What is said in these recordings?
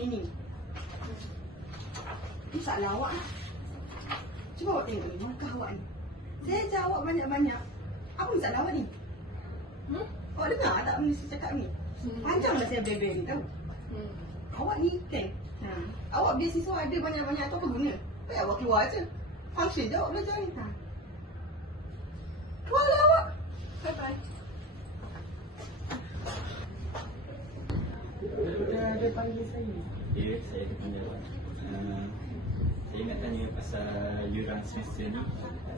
Ini. Ini soalan awak lah. Cuba awak tengok ni, markah awak ni. Saya jawab banyak-banyak. Apa masalah awak ni? Hmm? Awak dengar tak benda saya cakap ni? Panjanglah saya bebel ni tahu. Hmm. Awak ni kan? Ha. Awak beasiswa ada banyak-banyak tu apa guna? Baik awak keluar je. Function je awak belajar ni. Ha. Keluarlah awak. Bye-bye. Dia panggil saya. Ya, saya ada panggil awak. Uh, saya nak tanya pasal yuran semester ni.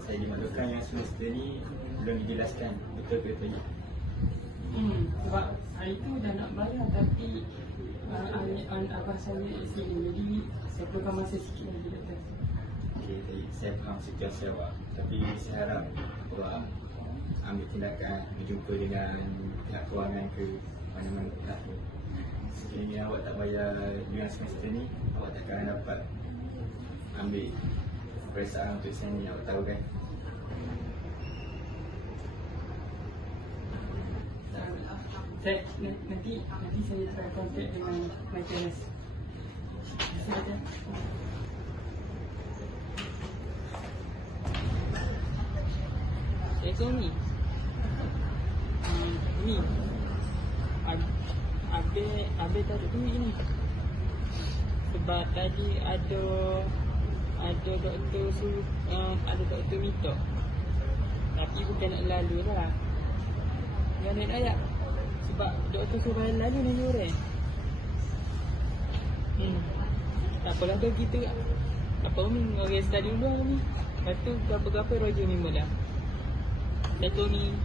Saya dimaklumkan yang semester ni belum dijelaskan betul ke tidak. Hmm, sebab hari tu dah nak bayar tapi uh, an, an, abah saya sini jadi saya perlukan masa sikit lagi doktor. Okey, saya, saya faham situasi awak. Tapi saya harap awak ambil tindakan berjumpa dengan pihak kewangan ke mana-mana pihak tu. Sekiranya awak tak bayar yuran semester ni, awak takkan dapat ambil peperiksaan untuk saya ni, awak tahu kan? Saya nanti nanti saya try contact dengan my parents. Saya. Hmm, ni. Abe tak ada duit ni. Sebab tadi ada ada doktor suruh uh, ada doktor minta. Tapi bukan nak lalu lah. Yang lain ayat. Sebab doktor suruh lalu ni orang. Hmm. Tak apalah tu kita apa ni orang study dulu ni. Lepas tu berapa-berapa roja ni mula. Dato ni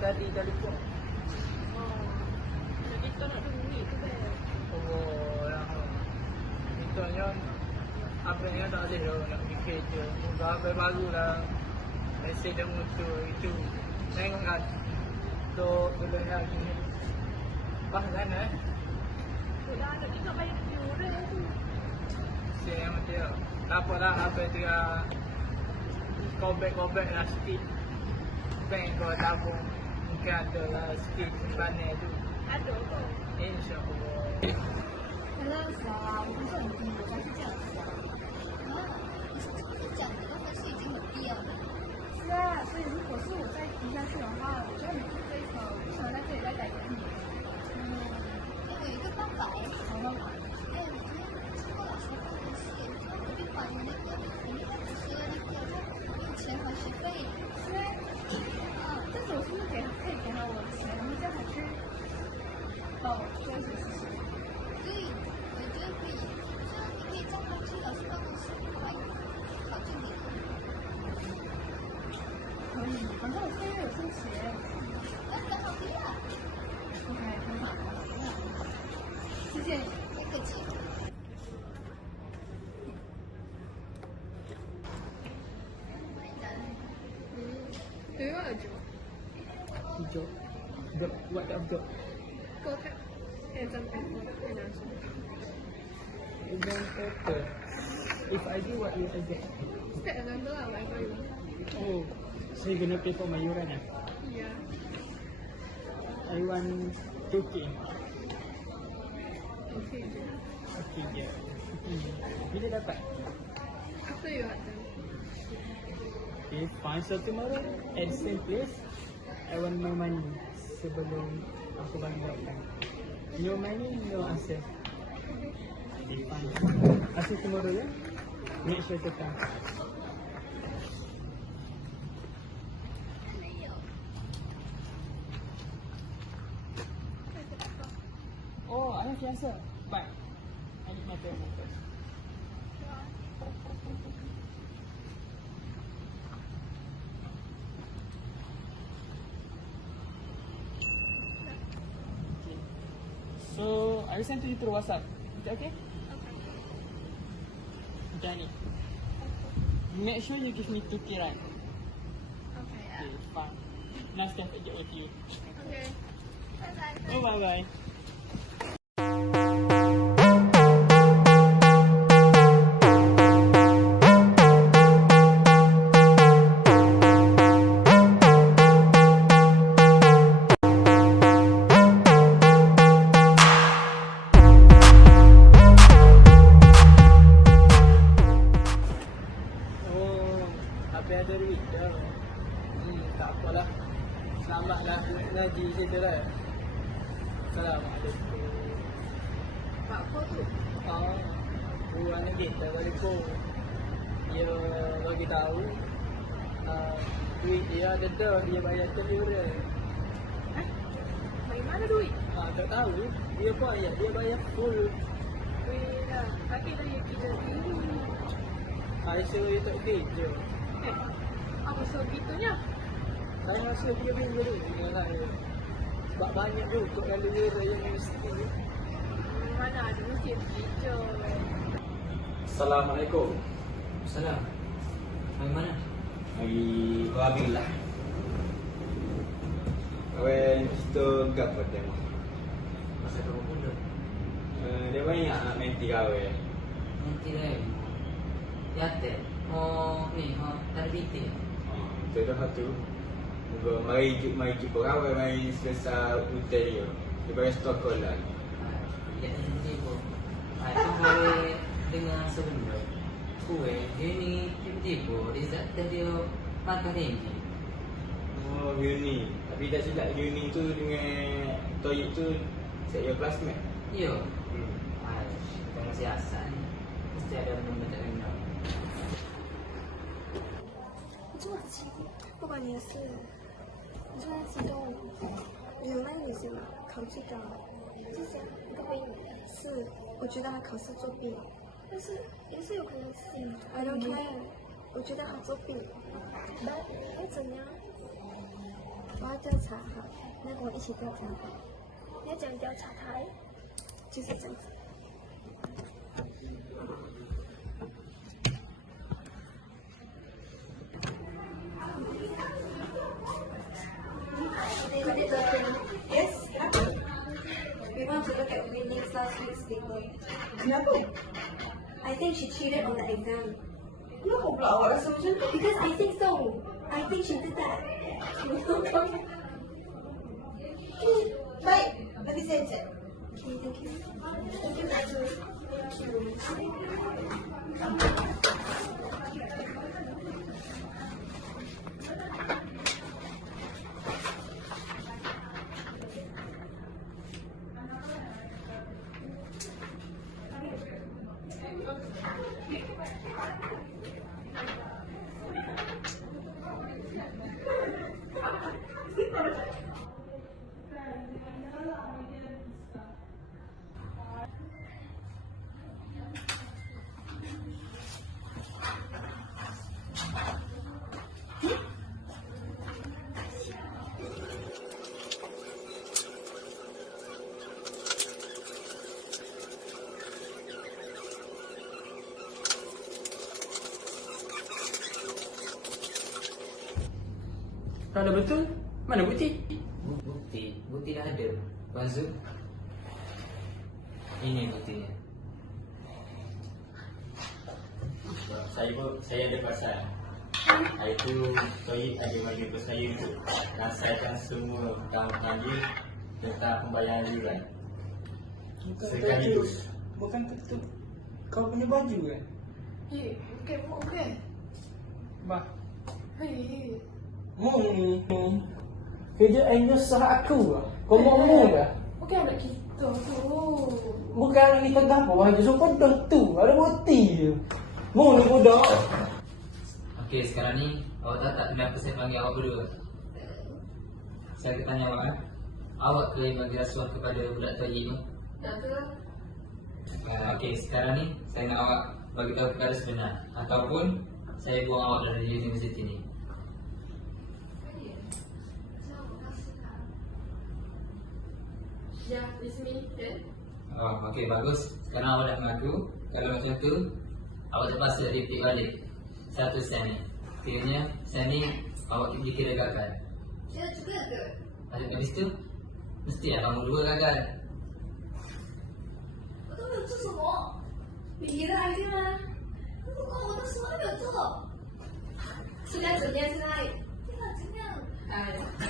Tadi telefon. Jadi kau nak duit tu kan? Oh, yang Contohnya Apa yang tak boleh dah nak fikir je Moga apa baru lah Mesej dan muncul itu. Tengok kan. Bulan lagi ni. Bah kan eh? Dah nak juga bayar duit orang tu. Saya yang mati lah. Tak apa lah apa tu ya Kobek-kobek lah sikit. Bank kau tabung Mungkin ada lah sikit simpanan tu Ada kau. InsyaAllah 原来是啊，我不是 你看我现在有挣钱，工资好低啊！状态挺好的，怎么样？谢谢你，客气。嗯，对，If I do what you say。泰南 want. Oh. So you gonna pay for my yuran ah Yeah. I want 2k Okay je. Okay hmm. Bila dapat? After you are done. Okay fine So tomorrow At the same place. I want my money Sebelum Aku bagi datang. No money No answer. Okay fine. I'll see you tomorrow ya Make sure to come I need my paper first. Okay. So, I will send to you through WhatsApp. Is that okay? Macam ni. Make sure you give me 2k right? Okay. Okay, fine. Nice to have a job with you. Okay. Bye bye. Oh, bye ko. Dia bagi tahu ah, duit dia ada dah dia bayar ke dia. Dari mana duit? Ah, tak tahu. Dia bayar, dia bayar full. Weh lah. Tapi dah yang kita dulu. Saya suruh dia tak kerja. Eh, apa sebegitunya? Saya rasa dia boleh dulu dengan saya. Sebab banyak tu untuk lalu dia yang mesti. Mana ada mesti begitu. Assalamualaikum. Salam. Dari mana? Hari Rabi lah. Kawan kita gap pada dia. Masa kau pun Uh, dia banyak nak main tiga kawan. Nanti lah. Yatte. Oh, ni, oh, tak ada titik. Uh, tu dah satu. Moga mari jumpa mari jumpa kawan mari selesai hotel dia. Dia bagi stok lah. Ya, nanti pun. Ah, tu boleh dengar sebelum. Kue, dia ni tiba-tiba Rizal dan dia pangkat tinggi. Oh, uni. Tapi tak silap uni tu dengan Toyib tu saya classmate. Ya. Hmm. Ah, kita masih asal ni. Mesti ada benda-benda tak kenal. 你这么激动，不管你的事，你这么激动，有那个女生嘛，考最高，就想一个美女，是，我觉得她考试作弊， 但是也是有可能是，I don't care，我觉得好作弊那那怎样？我要调查哈，那跟我一起调查她，你要怎样调查台？就是这样子。Think she cheated on the exam. Kenapa pula awak rasa macam tu? Because I think so. I think she did that. Baik, nanti saya cek. okay, thank you. Thank you, Andrew. Thank you. Kalau betul, mana bukti? Bu- Bukti, bukti dah ada. Bazu. Ini buktinya. Saya pun saya ada pasal. Hari tu Toyib ada bagi ke saya saya akan semua tahu panggil tentang pembayaran yuran. Sekali tu. Bukan tu. Kau punya baju kan? Eh, okey, okey. Bah. Hei, Mu ni. Kerja Angus sah aku lah. Kau mau mu dah? okey anak kita tu. Bukan anak kita apa baju sopan tu. Ada bukti je. Mu ni budak. Okey, sekarang ni awak tahu tak kenapa saya panggil awak berdua? Saya akan tanya awak eh. Awak klaim bagi rasuah kepada budak Toyib ni? Tak tu lah. Uh, Okey, sekarang ni saya nak awak bagi tahu perkara sebenar ataupun saya buang awak dari universiti ni. Syah Ismi yeah, Oh, okey bagus. Sekarang awak dah mengaku. Kalau macam tu, awak terpaksa repeat balik. Satu sen ni. Kiranya sen ni awak pergi kira gagal. Saya juga ke? Ada habis tu? Mesti lah kamu dua gagal. Kau tahu tu semua? Pikiran hari ni mana? Kau tahu kau tu semua ni betul? Sudah jenis lain. Tidak jenis. Tidak